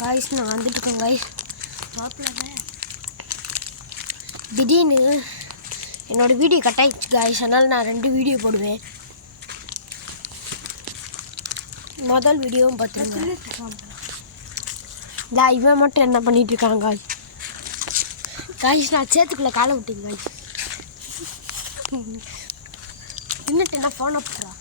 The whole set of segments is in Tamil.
காய்ஸ் நான் வந்துட்டுருக்கேன் காய்ஸ். திடீர்னு என்னோடய வீடியோ கட் ஆகிடுச்சு காய்ஸ். அதனால் நான் 2 வீடியோ போடுவேன். முதல் வீடியோவும் பார்த்துருங்க. இல்லை இவன் மட்டும் என்ன பண்ணிகிட்ருக்காங்க காய்ஸ். காய்ஸ் நான் சேத்துக்குள்ளே காலை விட்டேங்க காய்ஸ். இன்னட்டு என்ன ஃபோனை போடுறா.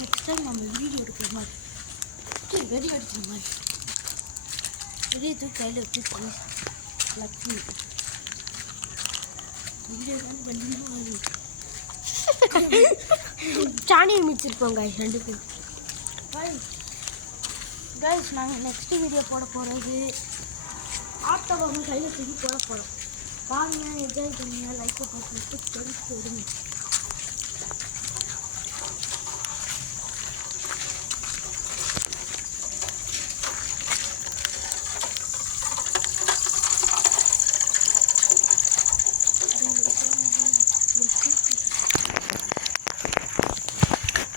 நெக்ஸ்ட் டைம் நம்ம வீடியோ எடுக்கிற மாதிரி வெடி அடிக்கிற மாதிரி வெளியே தூக்கி கையில் வச்சு லட்சுமி வீடியோ தான் வெளியே சாணி மிச்சிருப்போம் காய்ஸ் 2 பேரும். கைஸ் நாங்கள் நெக்ஸ்ட் வீடியோ போட போகிறது ஆட்டோவை கையில் தூக்கி போட போகிறோம். வாங்க என்ஜாய் பண்ணுங்க. லைக்கை பார்த்துட்டு தெரிஞ்சு விடுங்க.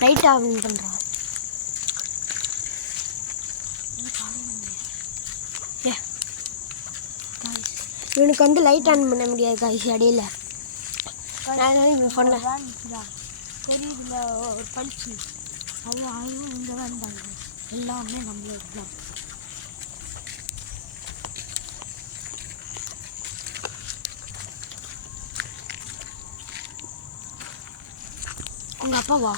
லைட் ஆன் பண்ணுறான். இவனுக்கு வந்து லைட் ஆன் பண்ண முடியாது காய்ச்சி இடையில. நான் இவன் சொன்னேன் தெரியுதுல ஒரு பளிச்சு அது ஆயும் இங்கே தான் இருந்தாங்க. எல்லாமே நம்மளோட தான். உங்கள் அப்பாவா?